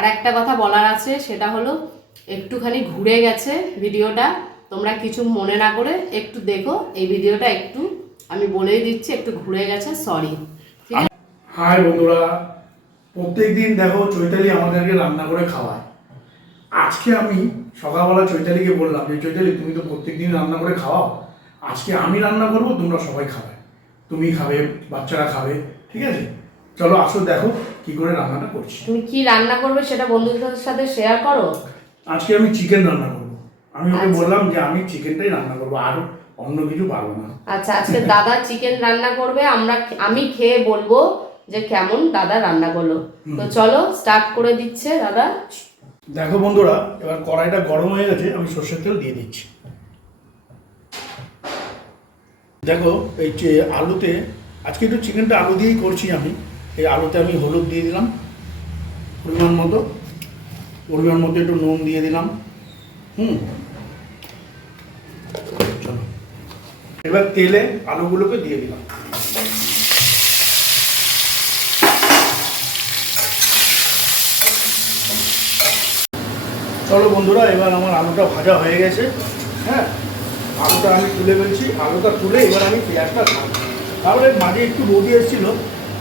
আর একটা কথা বলার আছে, সেটা হলো একটুখানি ঘুরে গেছে ভিডিওটা। তোমরা কিছু মনে না করে একটু দেখো, এই ভিডিওটা একটু আমি বলেই দিচ্ছি, একটু ঘুরে গেছে সরি ঠিক আছে? হাই বন্ধুরা, প্রত্যেকদিন দেখো চৈতালি আমাদেরকে রান্না করে খাওয়ায়। আজকে আমি সকালবেলা চৈতালিকে বললাম যে, চৈতালি, তুমি তো প্রত্যেকদিন রান্না করে খাওয়াও। আজকে আমি রান্না করব, তোমরা সবাই খাবে। তুমি খাবে, বাচ্চারা খাবে। ঠিক আছে? চলো আসো দেখো কি করে রান্নাটা করছি। তুমি কি রান্না করবে সেটা বন্ধুদের সাথে শেয়ার করো? আজকে আমি চিকেন রান্না করব। আমি ওকে আচ্ছা। বললাম যে আমি চিকেনটাই রান্না করব আর অন্য কিছু পারব না। আচ্ছা আজকে দাদা চিকেন রান্না করবে আমরা আমি খেয়ে বলব যে কেমন দাদা রান্না করল। তো চলো স্টার্ট করে দিচ্ছে দাদা। দেখো বন্ধুরা এবার কড়াইটা গরম হয়ে গেছে আমি সর্ষের তেল দিয়ে দিচ্ছি। দেখো এই যে আলুতে আজকে একটু চিকেনটা আলু দিয়েই করছি আমি। এই আলুতে আমি হলুদ দিয়ে দিলাম, পরিমাণ মতো। পরিমাণ মতো একটু নুন দিয়ে দিলাম। হুম। চলো। এবার তেলে আলুগুলোকে দিয়ে দিলাম। চলো বন্ধুরা, এবার আমার আলুটা ভাজা হয়ে গেছে। হ্যাঁ আলুটা আমি তুলে ফেলছি। আলুটা তুলে এবার আমি পেঁয়াজটা খাব তাহলে মাঝে একটু রোদি এসেছিল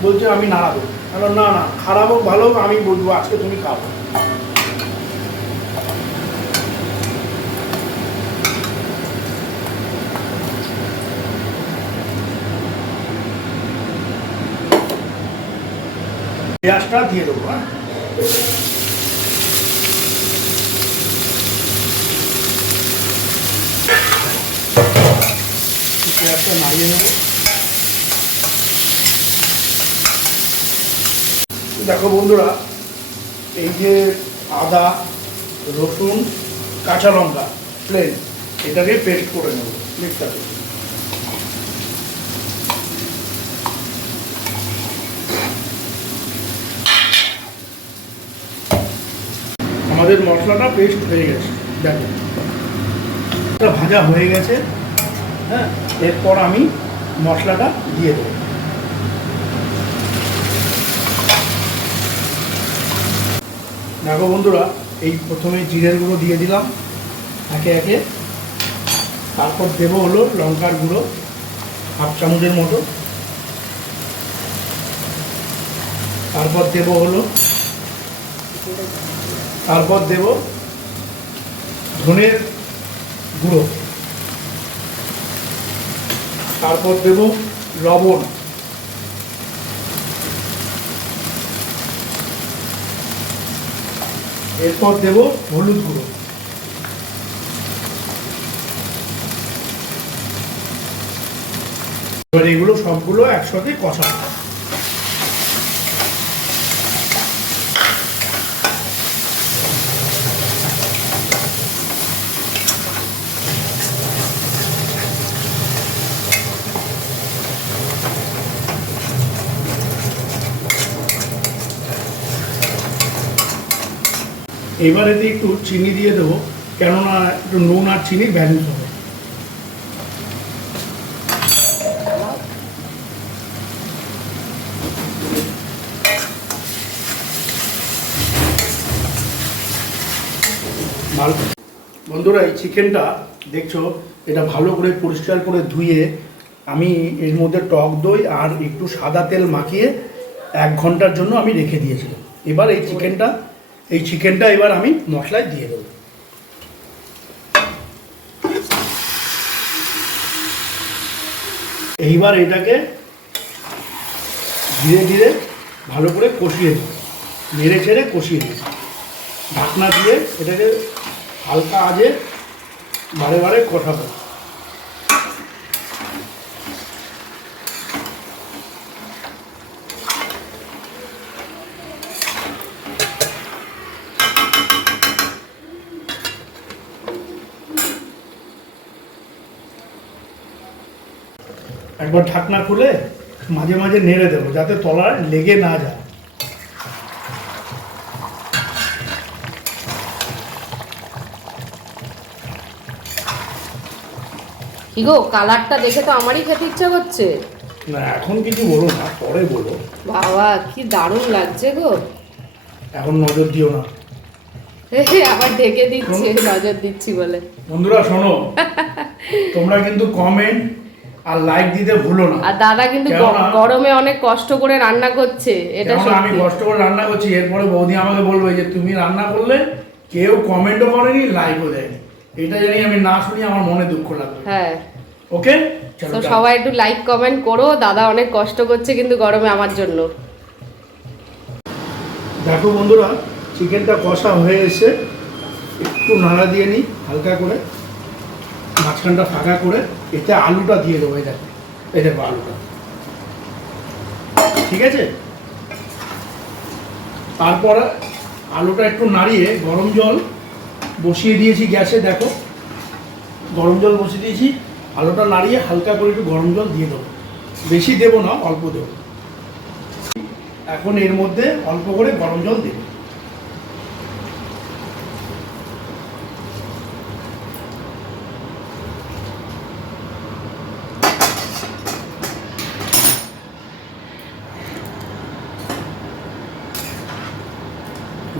বলছে আমি নাড়াবো বললাম, না না খারাপ হোক ভালো হোক আমি বলব আজকে তুমি খাব পেঁয়াজটা দিয়ে দেবো হ্যাঁ? পেঁয়াজটা নাড়িয়ে নেব। দেখো বন্ধুরা, এই যে আদা, রসুন, কাঁচা লঙ্কা প্লেন এটাকে পেস্ট করে নেব মিক্সারে আমাদের মশলাটা পেস্ট হয়ে গেছে, দেখো। ভাজা হয়ে গেছে হ্যাঁ এরপর আমি মশলাটা দিয়ে দেবো। দেখো বন্ধুরা, এই প্রথমে জিরের গুঁড়ো দিয়ে দিলাম, একে একে। তারপর দেবো হলো লঙ্কার গুঁড়ো, হাফ চামচের মতো। তারপর দেবো হলো, তারপর দেব ধনের গুঁড়ো। তারপর দেব লবণ। এরপর দেব হলুদ গুঁড়ো। এবার এগুলো সবগুলো একসাথে কষাবো। এবার এতে একটু চিনি দিয়ে দেবো, কেননা একটু নুন আর চিনি ব্যালেন্স হবে। বন্ধুরা, এই চিকেনটা দেখছ, এটা ভালো করে পরিষ্কার করে ধুয়ে আমি এর মধ্যে টক দই আর একটু সাদা তেল মাখিয়ে এক ঘণ্টার জন্য আমি রেখে দিয়েছিলাম। এবার এই চিকেনটা এই চিকেনটা এবার আমি মশলায় দিয়ে দেবো। এইবার এটাকে ধীরে ধীরে ভালো করে কষিয়ে দিই নেড়ে ছেড়ে কষিয়ে দিই ঢাকনা দিয়ে এটাকে হালকা আজে বারে বারে কষাবো। একবার ঢাকনা খুলে মাঝে মাঝে নেড়ে দেবো যাতে তলায় লেগে না যায়। কি গো কালারটা দেখে তো আমারই খেতে ইচ্ছা করছে। না এখন কিছু বলো না পরে বলো। বাবা কি দারুণ লাগছে গো। এখন নজর দিও না। আবার ঢেকে দিচ্ছে নজর দিচ্ছি বলে। বন্ধুরা শোনো তোমরা কিন্তু কমেন্ট আর লাইক দিতে ভুলো না। আর দাদা কিন্তু গরমে অনেক কষ্ট করে রান্না করছে এটা কেননা আমি কষ্ট করে রান্না করছি এরপরে বৌদি আমাকে বলবে যে তুমি রান্না করলে কেউ কমেন্টও করেনি লাইকও দেয়নি। এটা জানি আমি না শুনি আমার মনে দুঃখ লাগবে হ্যাঁ। ওকে তো সবাই একটু লাইক কমেন্ট করো দাদা অনেক কষ্ট করছে কিন্তু গরমে আমার জন্য। দেখো বন্ধুরা চিকেনটা কষা হয়ে এসে একটু নাড়া দিয়ে নিই হালকা করে। মাঝখানটা ফাঁকা করে এতে আলুটা দিয়ে দেবো দেখো, এই দেখো আলুটা। ঠিক আছে? তারপর আলুটা একটু নাড়িয়ে গরম জল বসিয়ে দিয়েছি গ্যাসে, দেখো। গরম জল বসিয়ে দিয়েছি, আলুটা নাড়িয়ে হালকা করে একটু গরম জল দিয়ে দেবো। বেশি দেবো না, অল্প দেবো। এখন এর মধ্যে অল্প করে গরম জল দেব।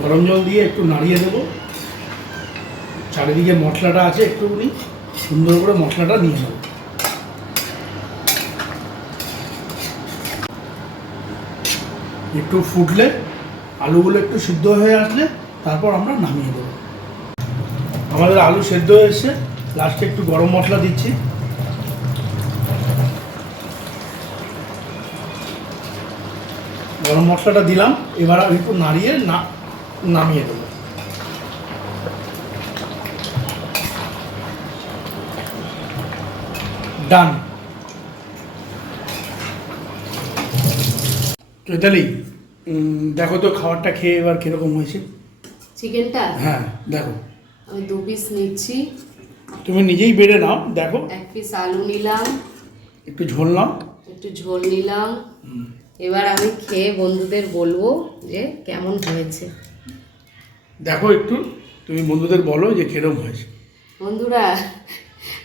গরম জল দিয়ে একটু নাড়িয়ে দেবো। চারিদিকে মশলাটা আছে একটুখানি, সুন্দর করে মশলাটা নিয়ে নেব। একটু ফুটলে, আলুগুলো একটু সিদ্ধ হয়ে আসলে তারপর আমরা নামিয়ে দেবো। আমাদের আলু সেদ্ধ হয়ে এসছে, লাস্টে একটু গরম মশলা দিচ্ছি। গরম মশলাটা দিলাম, এবার আমি একটু নাড়িয়ে না নামিয়ে দেবো। ডান চৈতালি দেখো তো খাবারটা খেয়ে এবার কীরকম হয়েছে? চিকেনটা হ্যাঁ দেখো। আমি দু পিস নিচ্ছি। তুমি নিজেই বেড়ে নাও দেখো। এক পিস আলু নিলাম। একটু ঝোল নাও। একটু ঝোল নিলাম। এবার আমি খেয়ে বন্ধুদের বলব যে কেমন হয়েছে। দেখো একটু তুমি বন্ধুদের বলো যে কিরম হয়েছে। বন্ধুরা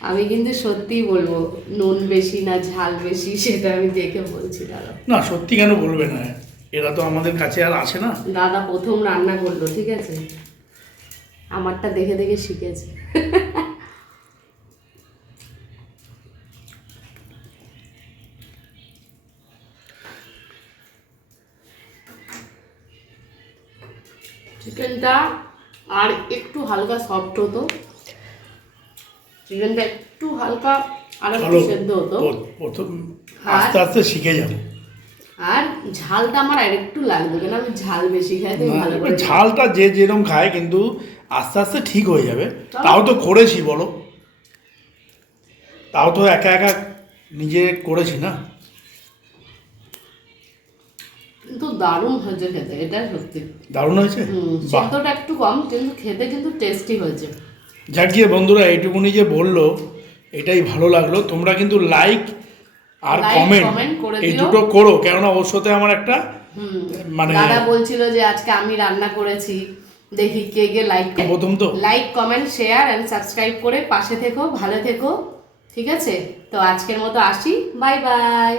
আমি কিন্তু সত্যিই বলব নুন বেশি না ঝাল বেশি সেটা আমি দেখে বলছি দাদা। না সত্যি কেন বলবে না? এরা তো আমাদের কাছে আর আসে না। দাদা প্রথম রান্না করল ঠিক আছে? আমারটা দেখে দেখে শিখেছে। চিকেনটা আর একটু হালকা সফট হতো। চিকেনটা একটু হালকা আর একটু সেদ্ধ হতো। প্রথম আস্তে আস্তে শিখে যাব। আর ঝালটা আমার আর একটু লাগবে কেন আমি ঝাল বেশি খাই ভালো ঝালটা যে যেরকম খায় কিন্তু আস্তে আস্তে ঠিক হয়ে যাবে। তাও তো করেছি বলো। তাও তো একা একা নিজে করেছি না? কিন্তু দারুণ হয়েছে খেতে এটা সত্যি। দারুণ হয়েছে? সেদ্ধটা একটু কম কিন্তু খেতে কিন্তু টেস্টি হয়েছে। যাক গিয়ে বন্ধুরা এইটুকুনি যে বলল এটাই ভালো লাগল। তোমরা কিন্তু লাইক আর কমেন্ট এই দুটো করো কেননা ওর সাথে আমার একটা মানে দাদা বলছিল যে আজকে আমি রান্না করেছি দেখি কে কে লাইক প্রথম তো। Like comment share and subscribe করে পাশে থেকো ভালো থেকো ঠিক আছে? তো আজকের মতো আসি বাই বাই